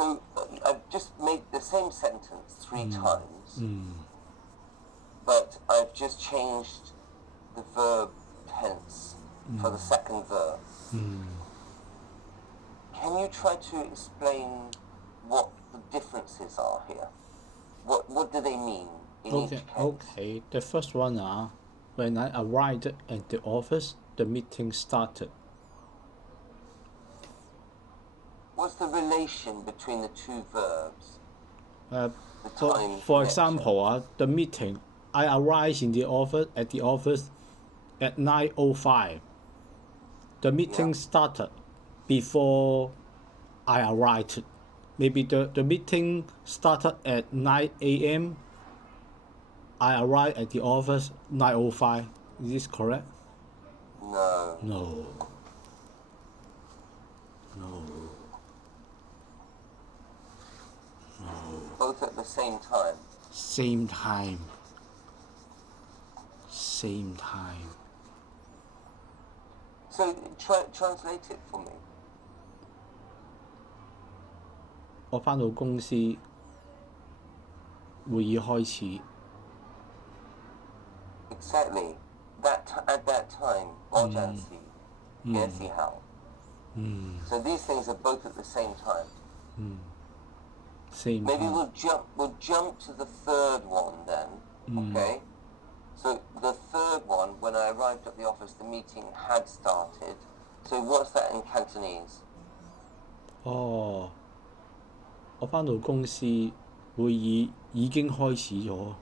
So I've just made the same sentence 3 times, but I've just changed the verb tense for the second verb. Can you try to explain what the differences are here? What do they mean in each case? Okay. The first one, when I arrived at the office, the meeting started. What's the relation between the two verbs? The time For connection. example, the meeting, I arrived in the office at 9:05. The meeting started before I arrived. Maybe the meeting started at 9 a.m. I arrived at the office 9:05. Is this correct? No. No. Both at the same time. Same time. So translate it for me. 我返到公司，會議開始。 Exactly. At that time, 嗰陣時嘅時候。So these things are both at the same time. Same Maybe time. we'll jump to the third one then. Okay. So the third one, when I arrived at the office, the meeting had started. So what's that in Cantonese? 我返到公司，會議已經開始咗。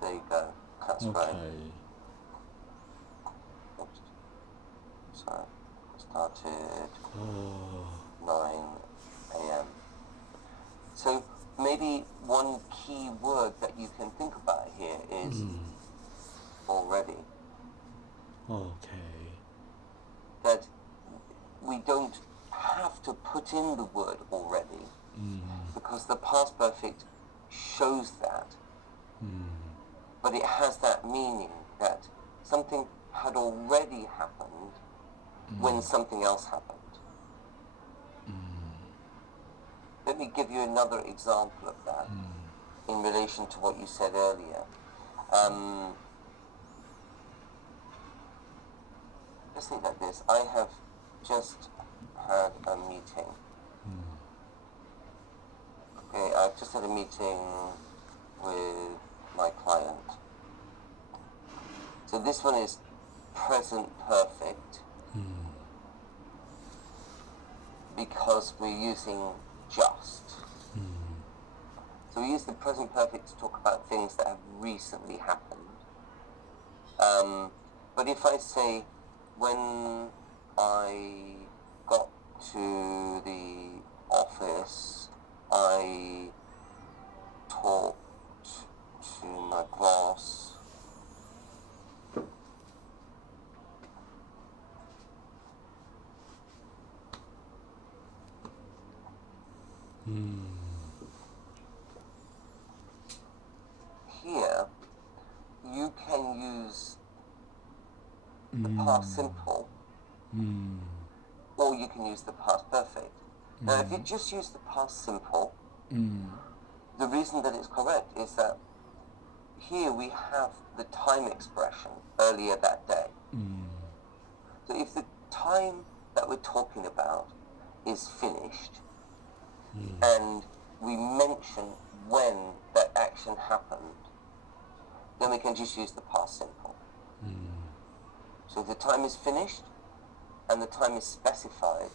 There you go. That's right. Oops. Sorry. Started 9 a.m. So maybe one key word that you can think about here is already. That we don't have to put in the word already because the past perfect shows that. But it has that meaning that something had already happened when something else happened. Let me give you another example of that in relation to what you said earlier. Let's think like this. I have just had a meeting. Okay, I've just had a meeting with my client. So this one is present perfect because we're using just. So we use the present perfect to talk about things that have recently happened. But if I say, when I got to the office, I talked to my boss. Here, you can use the past simple, or you can use the past perfect. Now, if you just use the past simple, the reason that it's correct is that here we have the time expression earlier that day. So if the time that we're talking about is finished, and we mention when that action happened, then we can just use the past simple. So if the time is finished and the time is specified,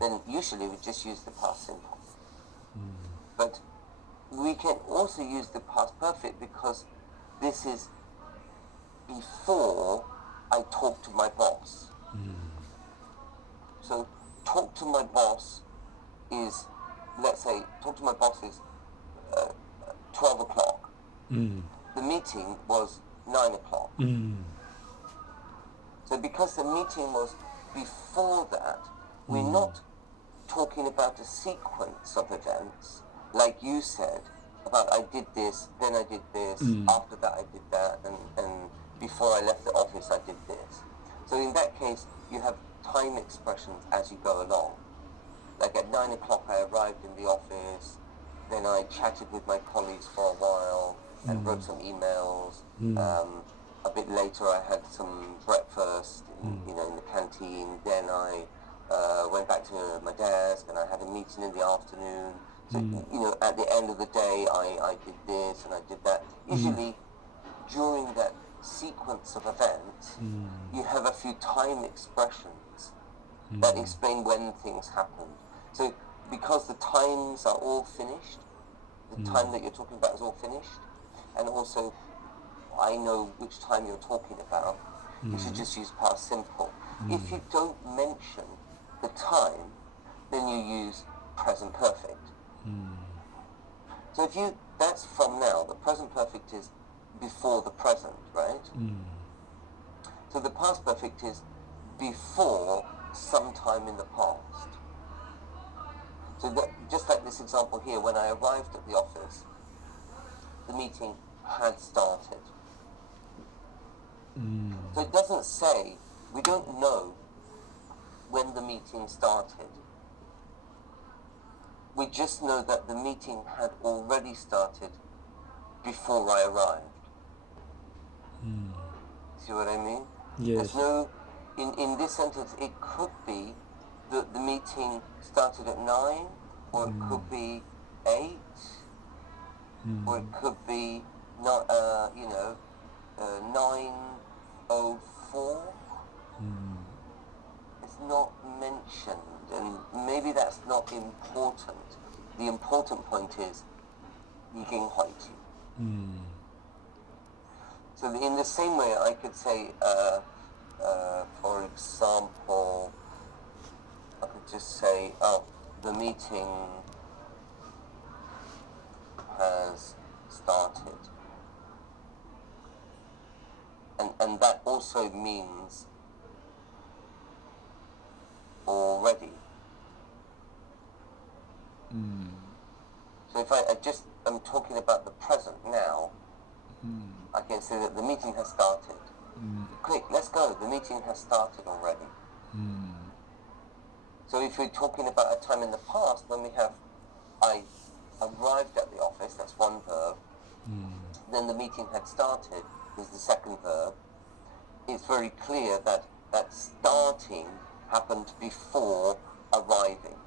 then usually we just use the past simple. But we can also use the past perfect because this is before I talk to my boss. So talk to my boss is, let's say, talk to my boss is 12 o'clock. The meeting was 9 o'clock. So because the meeting was before that, we're not talking about a sequence of events, like you said, about I did this, then I did this, after that I did that, and before I left the office I did this. So in that case, you have time expressions as you go along. like at 9 o'clock I arrived in the office, then I chatted with my colleagues for a while and wrote some emails. A bit later I had some breakfast in the canteen. Then I went back to my desk and I had a meeting in the afternoon. So, at the end of the day, I did this and I did that. Usually, during that sequence of events, you have a few time expressions that explain when things happened. So, because the times are all finished, the time that you're talking about is all finished, and also I know which time you're talking about, you should just use past simple. If you don't mention the time, then you use present perfect. So that's from now. The present perfect is before the present, right? So the past perfect is before some time in the past. So just like this example here, when I arrived at the office, the meeting had started. So it doesn't say, we don't know when the meeting started. We just know that the meeting had already started before I arrived. See what I mean? Yes. There's no, in this sentence, it could be that the meeting started at 9, or it could be 8, or it could be not, 9:04. It's not mentioned, and maybe that's not important. The important point is 已經開始. So in the same way, I could say, for example, I could just say, the meeting has started. And that also means already. So if I'm talking about the present now, I can say that the meeting has started. Quick, let's go. The meeting has started already. So if we're talking about a time in the past, when we have I arrived at the office, that's one verb. Then the meeting had started is the second verb. It's very clear that that starting happened before arriving.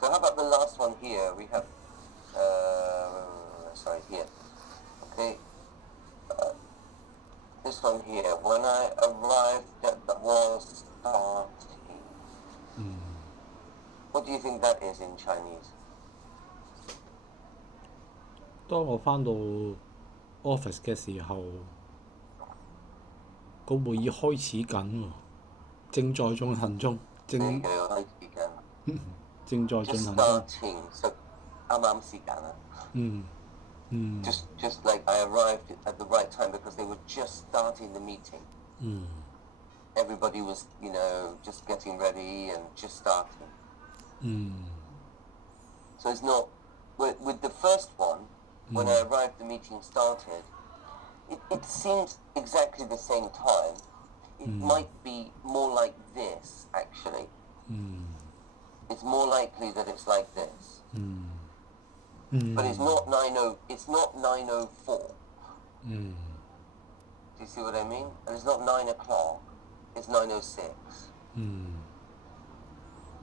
So how about the last one here? We have, here. Okay. This one here. When I arrived at the was starting. What do you think that is in Chinese? 當我返到 office 嘅時候，個會議開始緊喎，正在進行中，正在進行中。 So 啱啱時間啦。Just like I arrived at the right time because they were just starting the meeting. Everybody was, just getting ready and just starting. So it's not with the first one. When I arrived, the meeting started. It seems exactly the same time. It might be more like this, actually. It's more likely that it's like this. But it's not 9:04. Do you see what I mean? And it's not 9 o'clock. It's 9:06.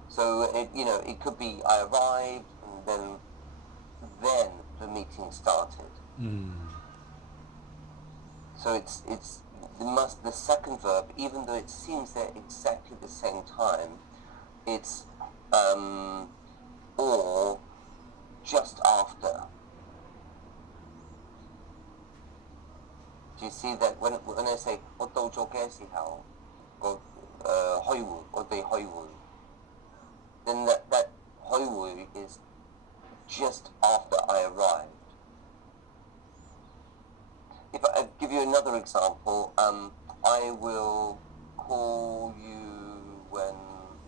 So it could be I arrived and then the meeting started. So it's the second verb, even though it seems they're exactly the same time, it's or just after. Do you see that when I say 我到咗嘅時候，開會，我哋開會, then that 開會 is just after I arrived. If I give you another example, I will call you when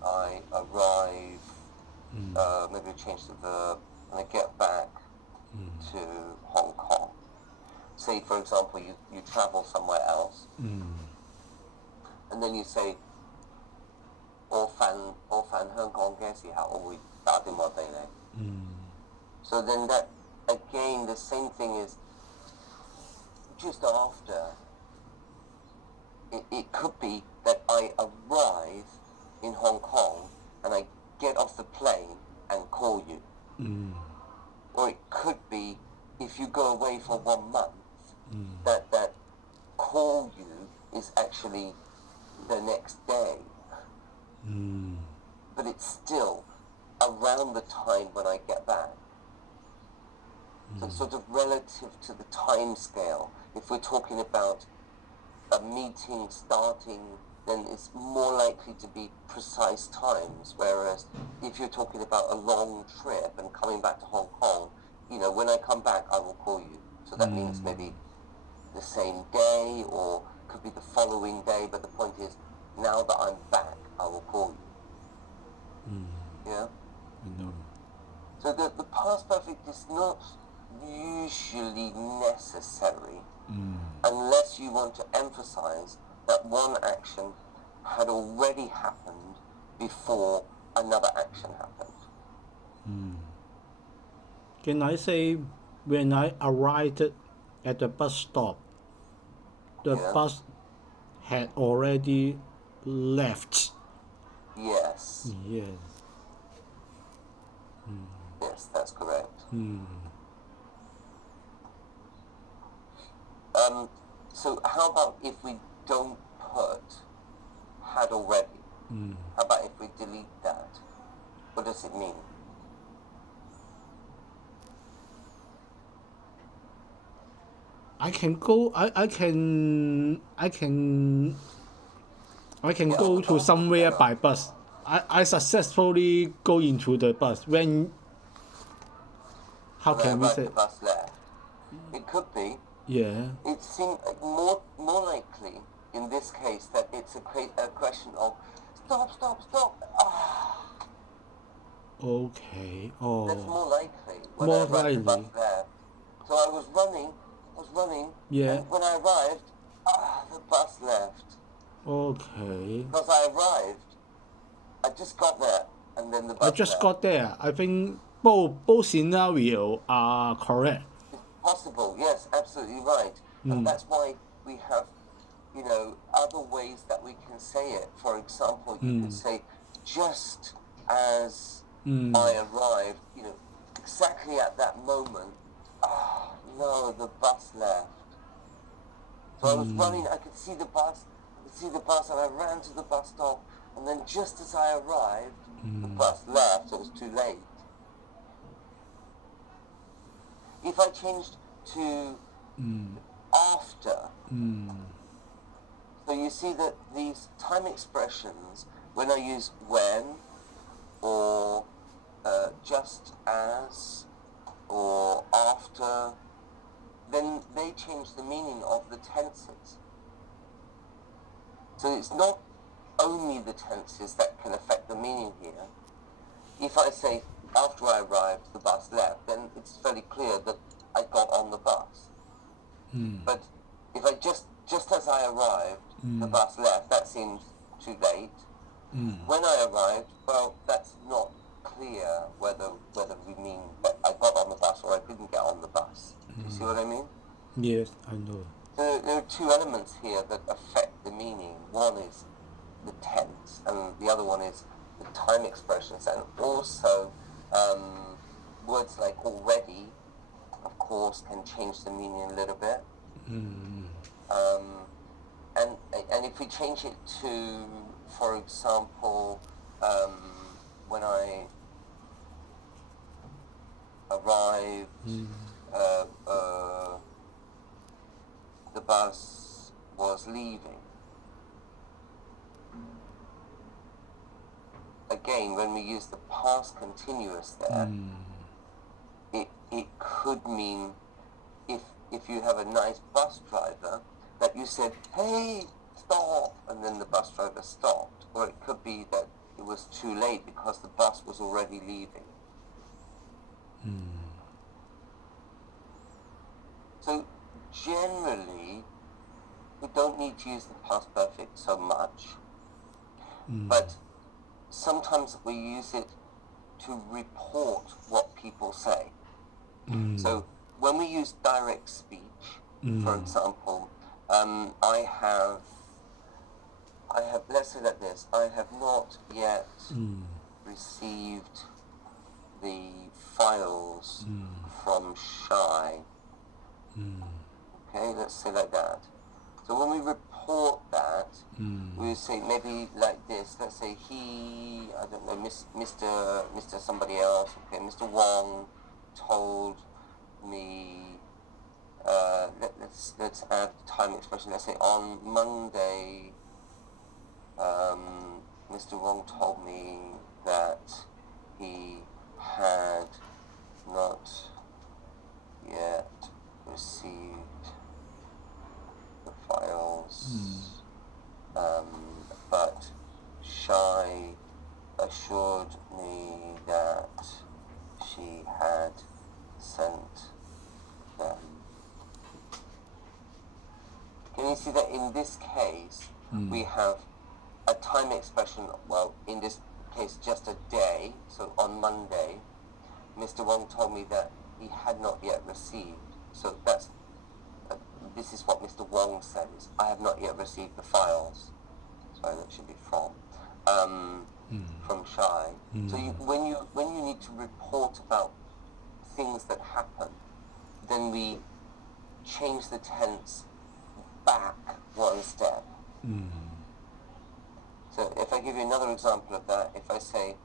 I arrive. Maybe change the verb when I get back to Hong Kong. Say, for example, you travel somewhere else, and then you say, 我返香港嘅時候，我會打電話俾你。So then that again the same thing is just after. It could be that I arrive in Hong Kong and I get off the plane and call you. Or it could be if you go away for 1 month, that call you is actually the next day. But it's still around the time when I get back. So sort of relative to the time scale, if we're talking about a meeting starting, then it's more likely to be precise times, whereas if you're talking about a long trip and coming back to Hong Kong, when I come back, I will call you. So that means maybe the same day or could be the following day, but the point is, now that I'm back, I will call you. Yeah? No. So the past perfect is not usually necessary unless you want to emphasize that one action had already happened before another action happened. Can I say when I arrived at the bus stop, the bus had already left? Yes. Yes. Yes, that's correct. So how about if we don't put had already? How about if we delete that? What does it mean? I can go. I can go to somewhere by bus. I successfully go into the bus when. How can we say? The bus left. It could be. Yeah. It seems more likely in this case that it's a question of stop. Okay. That's Oh. more likely. When More I arrived, the bus likely. left. So I was running. Yeah. And when I arrived, the bus left. Okay. Because I arrived, I just got there, and then the bus I just left. got there. I think both scenarios are correct. It's possible, yes, absolutely right. And that's why we have, other ways that we can say it. For example, you could say, just as I arrived, exactly at that moment, no, the bus left. So I was running, I could see the bus, and I ran to the bus stop, and then just as I arrived, the bus left, so it was too late. If I changed to after, so you see that these time expressions, when I use when, or just as, or after, then they change the meaning of the tenses. So it's not only the tenses that can affect the meaning here. If I say, after I arrived, the bus left, then it's fairly clear that I got on the bus. But if I just as I arrived, the bus left, that seems too late. When I arrived, well, that's not clear whether we mean that I got on the bus or I didn't get on the bus. Do you see what I mean? Yes, I know. So there are two elements here that affect the meaning. One is the tense, and the other one is the time expressions, and also words like already, of course, can change the meaning a little bit. And if we change it to, for example, when I arrived, the bus was leaving. Again, when we use the past continuous there, it could mean if you have a nice bus driver that you said, hey, stop, and then the bus driver stopped. Or it could be that it was too late because the bus was already leaving. So generally, we don't need to use the past perfect so much. But sometimes we use it to report what people say. So when we use direct speech, for example, I have, let's say like this, I have not yet received the files from Shy. Okay, let's say like that. So when we report that, we would say maybe like this. Let's say he, I don't know, Mr. somebody else. Okay, Mr. Wong told me. Let's add time expression. Let's say on Monday, Mr. Wong told me that he had not yet received the files, but Shy assured me that she had sent them. Can you see that in this case, we have a time expression, well, in this case, just a day. So on Monday, Mr. Wong told me that he had not yet received. So that's, this is what Mr. Wong said, is I have not yet received the files. Sorry, that should be from Shy. So when you need to report about things that happen, then we change the tense back one step. So if I give you another example of that, if I say,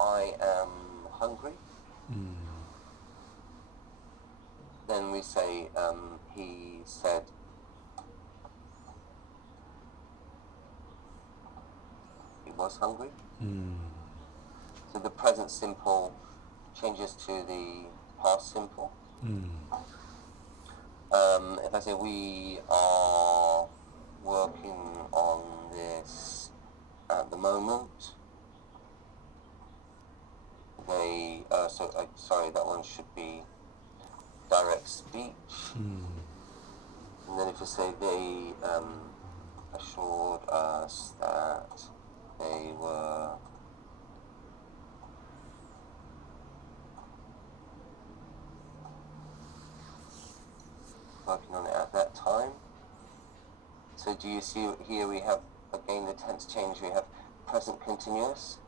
I am hungry, then we say, he said, he was hungry. So the present simple changes to the past simple. If I say we are working on this at the moment, they, sorry, that one should be direct speech. And then if I say they assured us that they were working on it at that time. So do you see here we have, again, the tense change. We have present continuous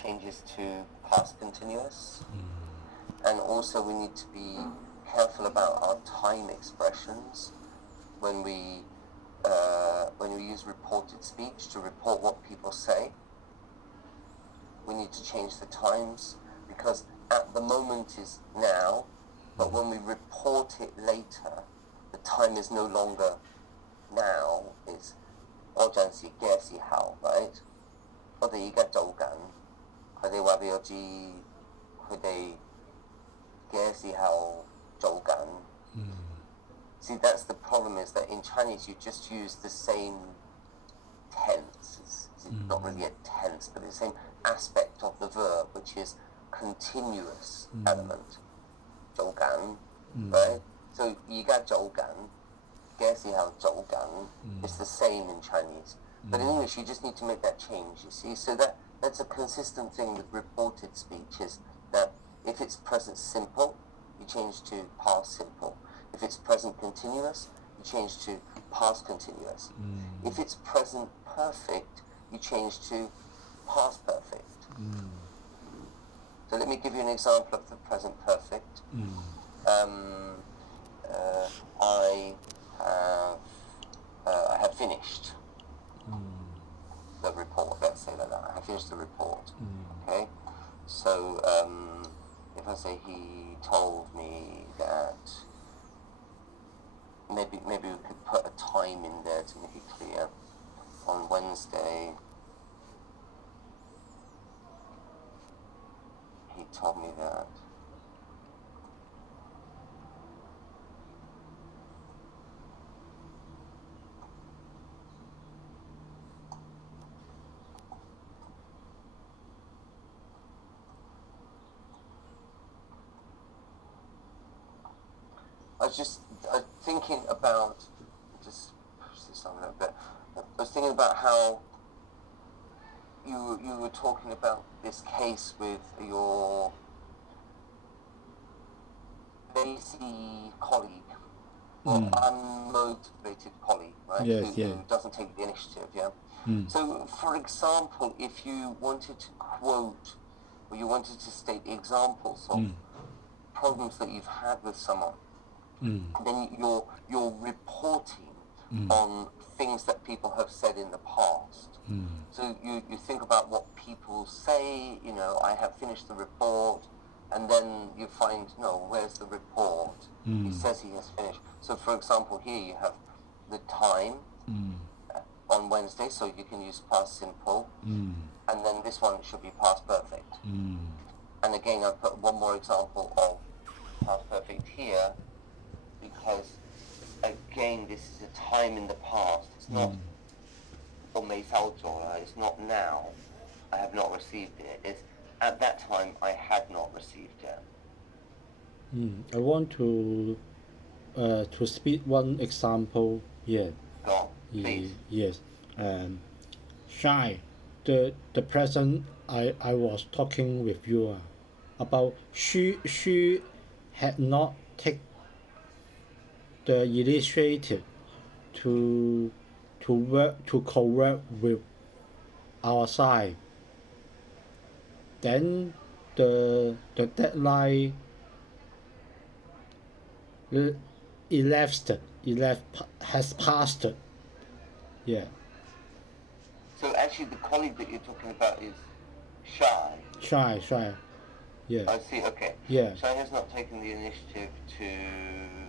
changes to past continuous. And also we need to be careful about our time expressions when we use reported speech to report what people say. We need to change the times, because at the moment is now, but when we report it later, the time is no longer now, it's 我陣時嘅時候 right? 我哋而家做緊，佢哋話俾我知，佢哋嘅時候做緊。See, that's the problem, is that in Chinese you just use the same tense. It's not really a tense, but it's the same aspect of the verb, which is continuous element. 做緊 right? So 而家做緊嘅時候做緊 it's the same in Chinese. But in English you just need to make that change, you see. So that's a consistent thing with reported speech, is that if it's present simple, you change to past simple. If it's present continuous, you change to past continuous. If it's present perfect, you change to past perfect. So let me give you an example of the present perfect. I have finished the report. Let's say like that. I have finished the report. Okay. So if I say he told me that, maybe we could put a time in there to make it clear. On Wednesday, he told me that I was just thinking about, just push this on a little bit. I was thinking about how you were talking about this case with your lazy colleague or unmotivated colleague, right? Yes, Who doesn't take the initiative, yeah? So, for example, if you wanted to quote or you wanted to state examples of problems that you've had with someone, then you're reporting on things that people have said in the past. So you think about what people say, you know, I have finished the report, and then you find, no, where's the report? He says he has finished. So for example, here you have the time on Wednesday, so you can use past simple, and then this one should be past perfect. And again, I've put one more example of past perfect here, because again, this is a time in the past. It's not 我没操作了, it's not now. I have not received it. It's at that time I had not received it. I want to speak one example here. Go on, please. Yes. Shy, the person I was talking with you about, she had not taken the initiative to co-work with our side. Then the deadline has passed. Yeah. So actually the colleague that you're talking about is Shy. Shy. Yeah. I see, okay. Yeah. Shy has not taken the initiative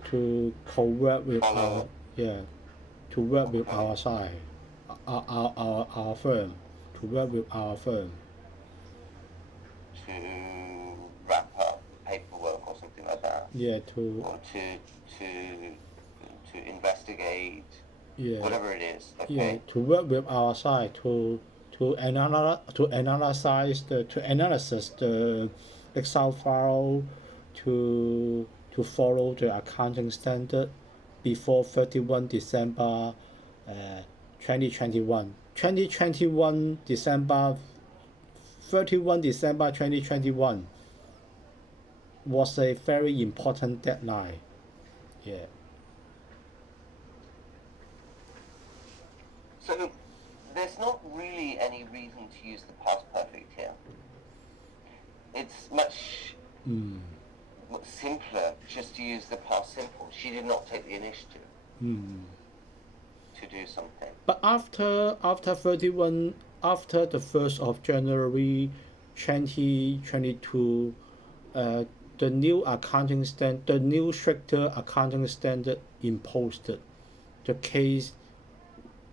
to co-work with follow. to work with our side, our firm, to work with our firm. To wrap up paperwork or something like that. Yeah, or to investigate. Yeah. Whatever it is. Okay. Yeah, to work with our side to analyze the Excel file, to follow the accounting standard before 31 December 2021. 31 December 2021 was a very important deadline. Yeah. So there's not really any reason to use the past perfect here. It's much simpler just to use the past simple. She did not take the initiative to do something. But after the 1st of January 2022, the new stricter accounting standard imposed. The case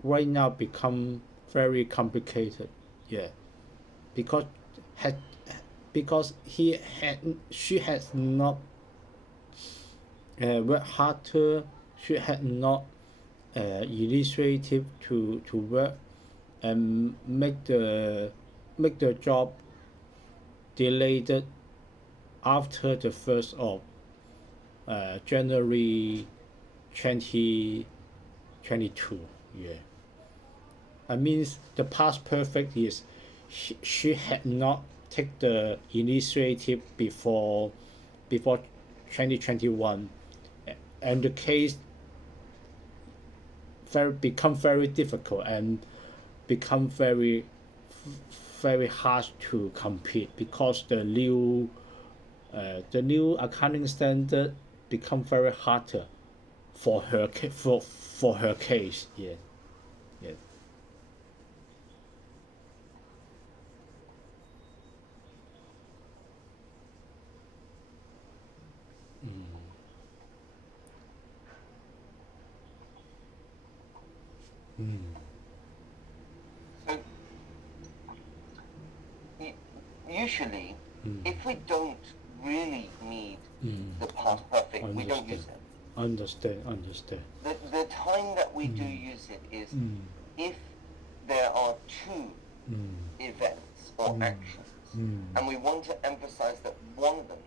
right now become very complicated. Yeah, because she has not worked harder. She had not initiative to work and make the job delayed after the 1st of January 2022. Yeah. I mean, the past perfect is she had not taken the initiative before 2021, and the case become very difficult and become very hard to compete, because the new accounting standard become very harder for her case. Yeah. Yeah. So usually, if we don't really need the past perfect, we don't use it. Understand. The time that we do use it is if there are two events or actions, and we want to emphasize that one of them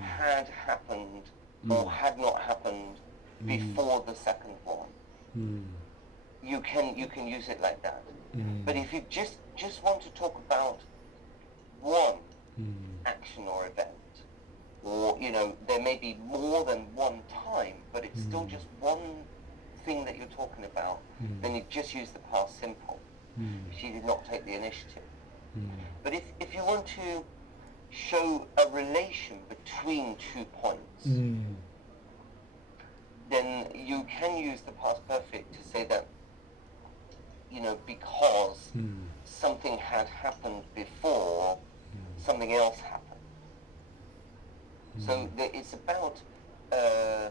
had happened or had not happened before the second one. you can use it like that. But if you just want to talk about one action or event, or there may be more than one time, but it's still just one thing that you're talking about, then you just use the past simple. She did not take the initiative. But if you want to show a relation between 2 points, then you can use the past perfect to say that, because something had happened before, something else happened. So it's about a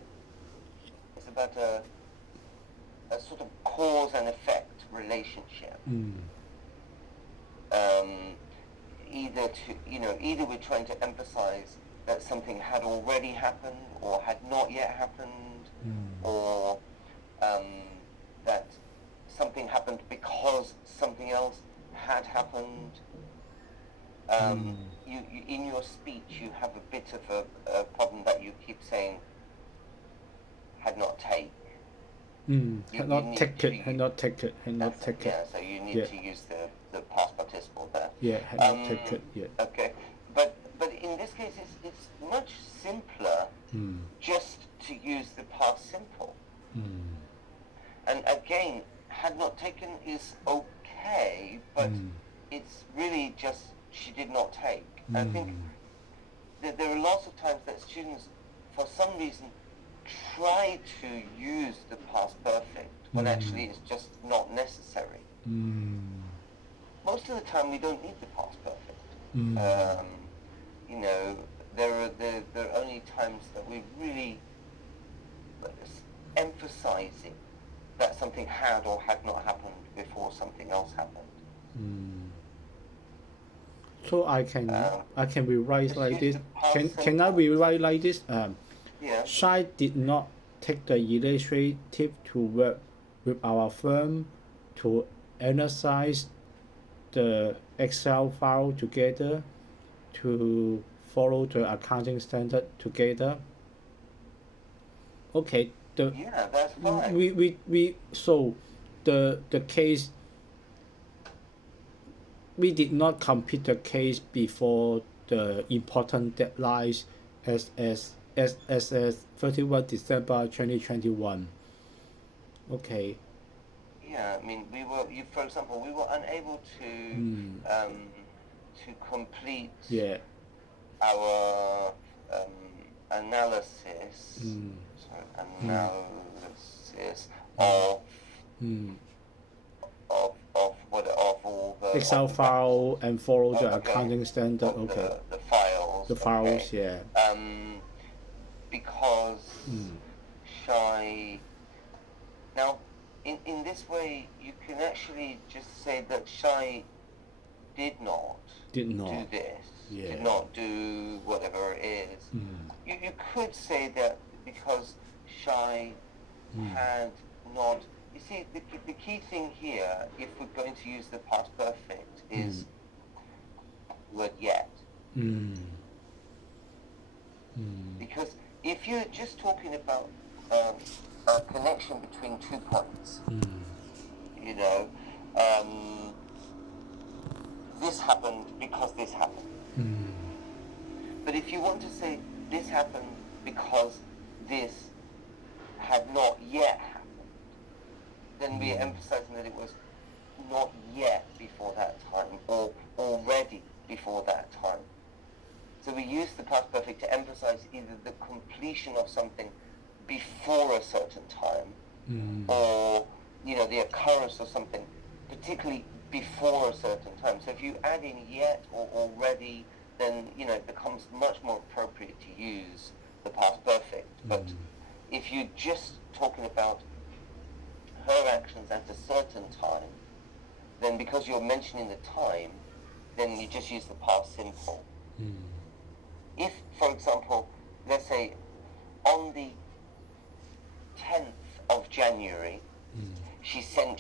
sort of cause and effect relationship. Either we're trying to emphasize that something had already happened or had not yet happened, or that something happened because something else had happened. You in your speech you have a bit of a problem that you keep saying had not take. Had not taken. Yeah, so you need to use the past participle there. Yeah, had not taken. Yeah. Okay, but in this case it's much simpler just to use the past simple. And again, had not taken is okay, but it's really just she did not take. I think that there are lots of times that students, for some reason, try to use the past perfect when actually it's just not necessary. Most of the time we don't need the past perfect. There are only times that we really emphasizing that something had or had not happened before something else happened. So I can rewrite like this. Can I rewrite like this? Shai did not take the initiative to work with our firm to analyze the Excel file together, to follow the accounting standard together. Okay. That's fine. We so the case, we did not complete the case before the important deadlines as 31 December 2021. Okay. Yeah, I mean, for example, we were unable to complete our analysis. Analysis of all the Excel file and follow the accounting standard. Okay. The files. The files, okay. Because Shai. Now, in this way, you can actually just say that Shai did not do this. Did not do whatever it is. You could say that because Shai had not. You see, the key thing here, if we're going to use the past perfect, is word yet. Because if you're just talking about a connection between 2 points, this happened because this happened. But if you want to say this happened because this had not yet happened, then we're emphasizing that it was not yet before that time, or already before that time. So we use the past perfect to emphasize either the completion of something before a certain time, or the occurrence of something particularly before a certain time. So if you add in yet or already, then it becomes much more appropriate to use the past perfect. But if you're just talking about her actions at a certain time, then because you're mentioning the time, then you just use the past simple. If, for example, let's say on the 10th of January, she sent